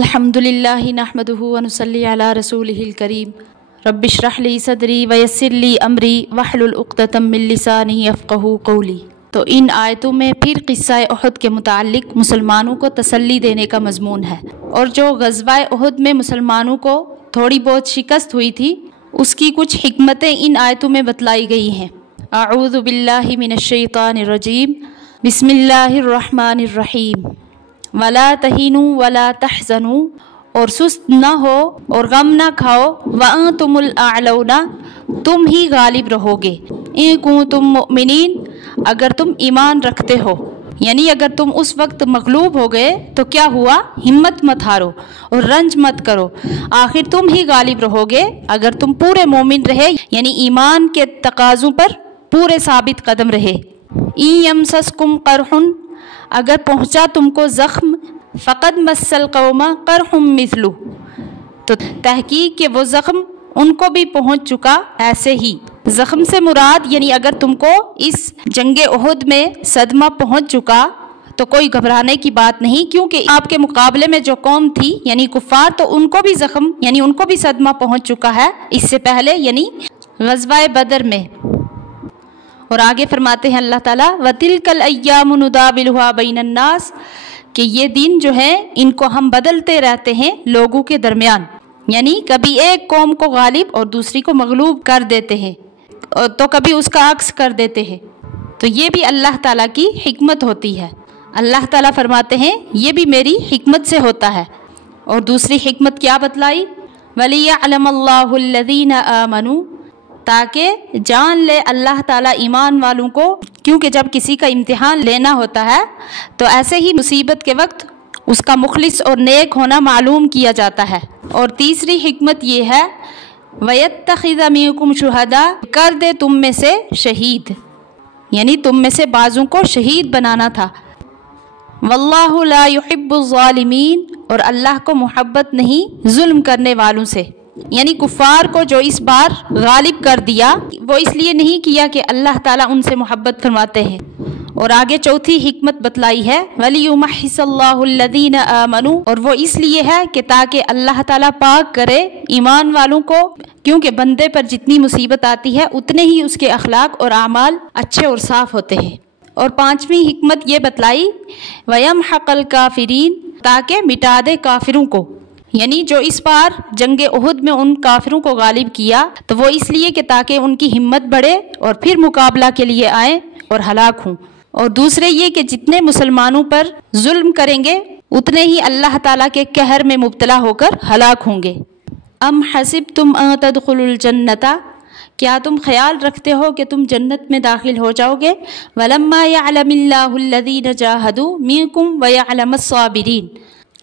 अल्हम्दुलिल्लाहि नहमदुहु व नुसल्ली अला रसूलिहिल करीम रब्बिश्रह ली सदरी व यस्सिर ली अमरी वहलुल उक़दतम मिन लिसानी यफ़क़हू क़ौली। तो इन आयतों में फिर क़िस्सा उहद के मुताल्लिक़ मुसलमानों को तसल्ली देने का मज़मून है, और जो ग़ज़वा उहद में मुसलमानों को थोड़ी बहुत शिकस्त हुई थी उसकी कुछ हिकमतें इन आयतों में बतलाई गई हैं। अऊज़ु बिल्लाहि मिनश शैतानिर रजीम, बिस्मिल्लाहिर रहमानिर रहीम। वला तहीनू वला तहज़नू, और सुस्त न हो और गम न खाओ। व अंतुमुल अअलौना, तुम ही गालिब रहोगे। इन कुंतुम मुमिनीन, अगर तुम ईमान रखते हो, यानी अगर तुम उस वक्त मगलूब हो गए तो क्या हुआ, हिम्मत मत हारो और रंज मत करो, आखिर तुम ही गालिब रहोगे अगर तुम पूरे मोमिन रहे, यानी ईमान के तकाज़ों पर पूरे साबित कदम रहे। इन यमसस्कुम करहुन, अगर पहुँचा तुमको ज़ख्म, फ़क़द मस्सल कौमा करहुम मिस्लु, तो तहकीक के वो ज़ख्म उनको भी पहुँच चुका ऐसे ही। ज़ख्म से मुराद यानी अगर तुमको इस जंगे उहद में सदमा पहुँच चुका तो कोई घबराने की बात नहीं, क्योंकि आपके मुकाबले में जो कौम थी यानी कुफ़ार, तो उनको भी ज़ख्म यानी उनको भी सदमा पहुँच चुका है इससे पहले, यानी ग़ज़वा बदर में। और आगे फरमाते हैं अल्लाह ताला, वतिलकल अय्यामु नुदाविलुहा बैनन्नास, कि ये दिन जो है इनको हम बदलते रहते हैं लोगों के दरमियान, यानी कभी एक कौम को गालिब और दूसरी को मगलूब कर देते हैं, तो कभी उसका अक्स कर देते हैं। तो ये भी अल्लाह ताला की हिकमत होती है। अल्लाह ताला फरमाते हैं ये भी मेरी हिकमत से होता है। और दूसरी हिकमत क्या बतलाई, वलियअलमल्लाहुल्लज़ीना आमनू, ताकि जान ले अल्लाह ताला ईमान वालों को, क्योंकि जब किसी का इम्तिहान लेना होता है तो ऐसे ही मुसीबत के वक्त उसका मुखलिस और नेक होना मालूम किया जाता है। और तीसरी हिकमत ये है, वयत्तखिज़ मिनकुम शुहदा, कर दे तुम में से शहीद, यानी तुम में से बाज़ों को शहीद बनाना था। वल्लाहु ला युहिब्बुज़्ज़ालिमीन, और अल्लाह को मोहब्बत नहीं जुल्म करने वालों से, यानी कुफ़ार को जो इस बार गालिब कर दिया वो इसलिए नहीं किया कि अल्लाह ताला उनसे मोहब्बत फरमाते हैं। और आगे चौथी हिकमत बतलाई है, वलियुमहिसल्लाहुल्लज़ीना आमनू, और वो इसलिए है कि ताकि अल्लाह ताला पाक करे ईमान वालों को, क्योंकि बंदे पर जितनी मुसीबत आती है उतने ही उसके अखलाक और आमाल अच्छे और साफ़ होते हैं। और पाँचवीं हिकमत ये बतलाई, वयमहक़ल काफिरीन, ताकि मिटा दे काफिरों को, यानी जो इस बार जंगे उहद में उन काफिरों को गालिब किया तो वो इसलिए कि ताकि उनकी हिम्मत बढ़े और फिर मुकाबला के लिए आए और हलाक हों। और दूसरे ये कि जितने मुसलमानों पर जुल्म करेंगे उतने ही अल्लाह ताला के कहर में मुब्तला होकर हलाक होंगे। अम हसिबतुम अन तदखुलुल जन्नता, क्या तुम ख्याल रखते हो कि तुम जन्नत में दाखिल हो जाओगे। वलम्मा यअलमिल्लाहुल्लज़ीना जाहदू मिनकुम व यअलमस साबिरीन,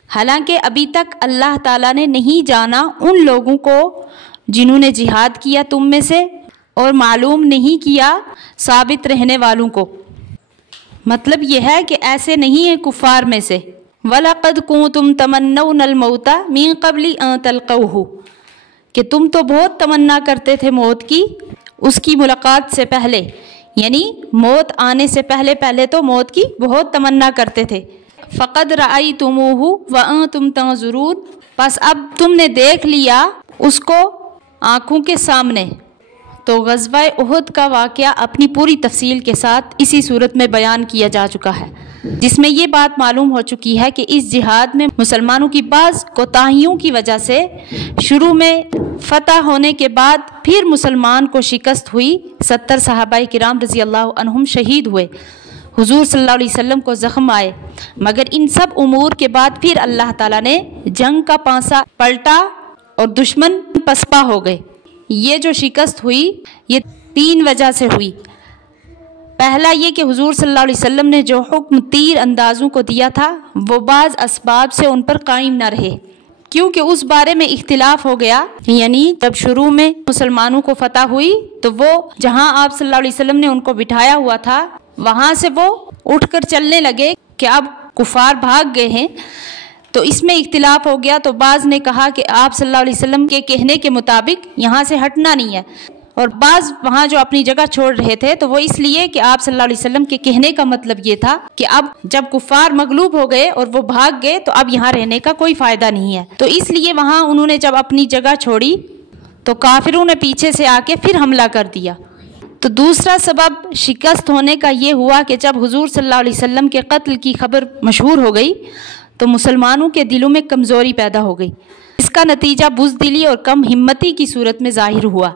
हालांकि अभी तक अल्लाह ताला ने नहीं जाना उन लोगों को जिन्होंने जिहाद किया तुम में से, और मालूम नहीं किया साबित रहने वालों को। मतलब यह है कि ऐसे नहीं है कुफ़ार में से। वलक़द कुंतुम तमन्नौनल मौता मिन क़ब्लि अन तल्क़ौहु, कि तुम तो बहुत तमन्ना करते थे मौत की उसकी मुलाकात से पहले, यानी मौत आने से पहले पहले तो मौत की बहुत तमन्ना करते थे। फ़क़द रअयतुमूहु व अंतुम तंज़ुरून, बस अब तुमने देख लिया उसको आँखों के सामने। तो ग़ज़वा उहद का वाक़या अपनी पूरी तफसील के साथ इसी सूरत में बयान किया जा चुका है, जिसमें ये बात मालूम हो चुकी है कि इस जिहाद में मुसलमानों की बाज़ कोताहियों की वजह से शुरू में फ़तह होने के बाद फिर मुसलमान को शिकस्त हुई। 70 सहाबाए किराम रज़ी अल्लाह अन्हुम शहीद हुए, हुज़ूर सल्लल्लाहु अलैहि वसल्लम को ज़ख्म आए, मगर इन सब उमूर के बाद फिर अल्लाह ताला ने जंग का पांसा पलटा और दुश्मन पसपा हो गए। ये जो शिकस्त हुई ये 3 वजह से हुई। पहला ये कि हुज़ूर सल्लल्लाहु अलैहि वसल्लम ने जो हुक्म तीर अंदाज़ों को दिया था वो बाज़ असबाब से उन पर कायम न रहे, क्योंकि उस बारे में इख्तिलाफ हो गया। यानी जब शुरू में मुसलमानों को फतह हुई तो वो जहाँ आप सल्लल्लाहु अलैहि वसल्लम ने उनको बिठाया हुआ था वहाँ से वो उठकर चलने लगे कि अब कुफ़ार भाग गए हैं, तो इसमें इख्तिलाफ हो गया। तो बाज़ ने कहा कि आप सल्लल्लाहु अलैहि वसल्लम के कहने के मुताबिक यहाँ से हटना नहीं है, اور بعض وہاں جو اپنی جگہ چھوڑ رہے تھے تو وہ اس لیے کہ آپ صلی اللہ علیہ وسلم کے کہنے کا مطلب یہ تھا کہ اب جب کفار مغلوب ہو گئے اور وہ بھاگ گئے تو اب یہاں رہنے کا کوئی فائدہ نہیں ہے، تو اس لیے وہاں انہوں نے جب اپنی جگہ چھوڑی تو کافروں نے پیچھے سے آ کے پھر حملہ کر دیا۔ تو دوسرا سبب شکست ہونے کا یہ ہوا کہ جب حضور صلی اللہ علیہ وسلم کے قتل کی خبر مشہور ہو گئی تو مسلمانوں کے دلوں میں کمزوری پیدا ہو گئی، اس کا نتیجہ بزدلی اور کم ہمتی کی صورت میں ظاہر ہوا۔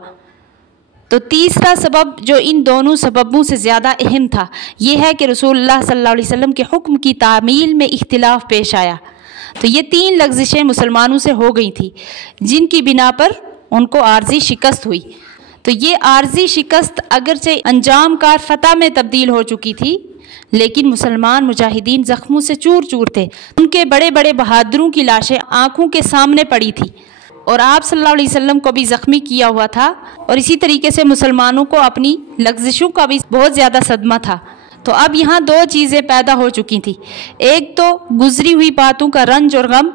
تو تیسرا سبب جو ان دونوں سببوں سے زیادہ اہم تھا یہ ہے کہ رسول اللہ صلی اللہ علیہ وسلم کے حکم کی تعمیل میں اختلاف پیش آیا۔ تو یہ 3 لغزشیں مسلمانوں سے ہو گئی تھیں جن کی بنا پر ان کو عارضی شکست ہوئی۔ تو یہ عارضی شکست اگرچہ انجام کار فتح میں تبدیل ہو چکی تھی، لیکن مسلمان مجاہدین زخموں سے چور چور تھے، ان کے بڑے بڑے بہادروں کی لاشیں آنکھوں کے سامنے پڑی تھی اور آپ صلی اللہ علیہ وسلم کو بھی زخمی کیا ہوا تھا، اور اسی طریقے سے مسلمانوں کو اپنی لغزشوں کا بھی بہت زیادہ صدمہ تھا۔ تو اب یہاں 2 چیزیں پیدا ہو چکی تھیں، ایک تو گزری ہوئی باتوں کا رنج اور غم،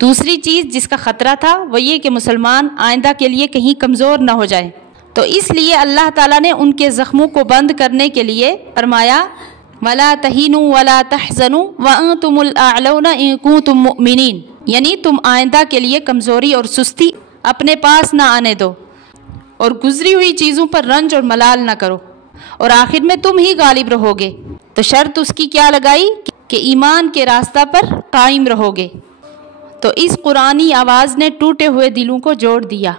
دوسری چیز جس کا خطرہ تھا وہ یہ کہ مسلمان آئندہ کے لیے کہیں کمزور نہ ہو جائے۔ تو اس لیے اللہ تعالیٰ نے ان کے زخموں کو بند کرنے کے لیے فرمایا وَلَا تَهِنُوا وَلَا تَحْزَنُوا وَأَنْتُمُ الْأَعْلَوْنَ إِن كُنتُم مُؤْمِنِينَ، یعنی تم آئندہ کے لیے کمزوری اور سستی اپنے پاس نہ آنے دو اور گزری ہوئی چیزوں پر رنج اور ملال نہ کرو، اور آخر میں تم ہی غالب رہو گے۔ تو شرط اس کی کیا لگائی کہ ایمان کے راستہ پر قائم رہو گے۔ تو اس قرآنی آواز نے ٹوٹے ہوئے دلوں کو جوڑ دیا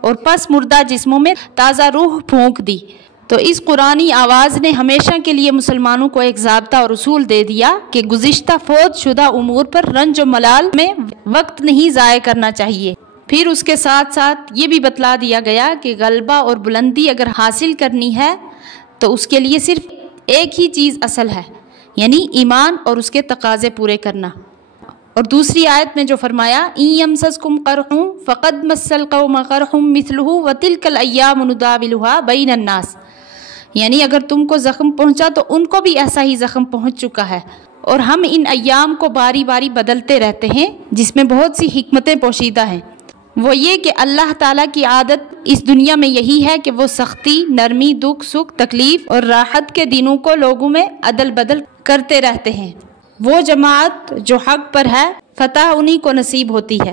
اور پس مردہ جسموں میں تازہ روح پھونک دی۔ تو اس قرآنی آواز نے ہمیشہ کے لیے مسلمانوں کو ایک ضابطہ اور اصول دے دیا کہ گزشتہ فوت شدہ امور پر رنج و ملال میں وقت نہیں ضائع کرنا چاہیے۔ پھر اس کے ساتھ ساتھ یہ بھی بتلا دیا گیا کہ غلبہ اور بلندی اگر حاصل کرنی ہے تو اس کے لیے صرف ایک ہی چیز اصل ہے، یعنی ایمان اور اس کے تقاضے پورے کرنا۔ اور دوسری آیت میں جو فرمایا إِن يَمْسَسْكُمْ قَرْحٌ فَقَدْ مَسَّ الْقَوْمَ قَرْحٌ مِثْلُهُ وَتِلْكَ الْأَيَّامُ نُدَاوِلُهَا بَيْنَ النَّاسِ، یعنی اگر تم کو زخم پہنچا تو ان کو بھی ایسا ہی زخم پہنچ چکا ہے، اور ہم ان ایام کو باری باری بدلتے رہتے ہیں جس میں بہت سی حکمتیں پوشیدہ ہیں۔ وہ یہ کہ اللہ تعالیٰ کی عادت اس دنیا میں یہی ہے کہ وہ سختی، نرمی، دکھ، سکھ، تکلیف اور راحت کے دنوں کو لوگوں میں عدل بدل کرتے رہتے ہیں۔ وہ جماعت جو حق پر ہے فتح انہی کو نصیب ہوتی ہے۔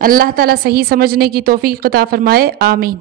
اللہ تعالیٰ صحیح سمجھنے کی توفیق عطا فرمائے، آمین۔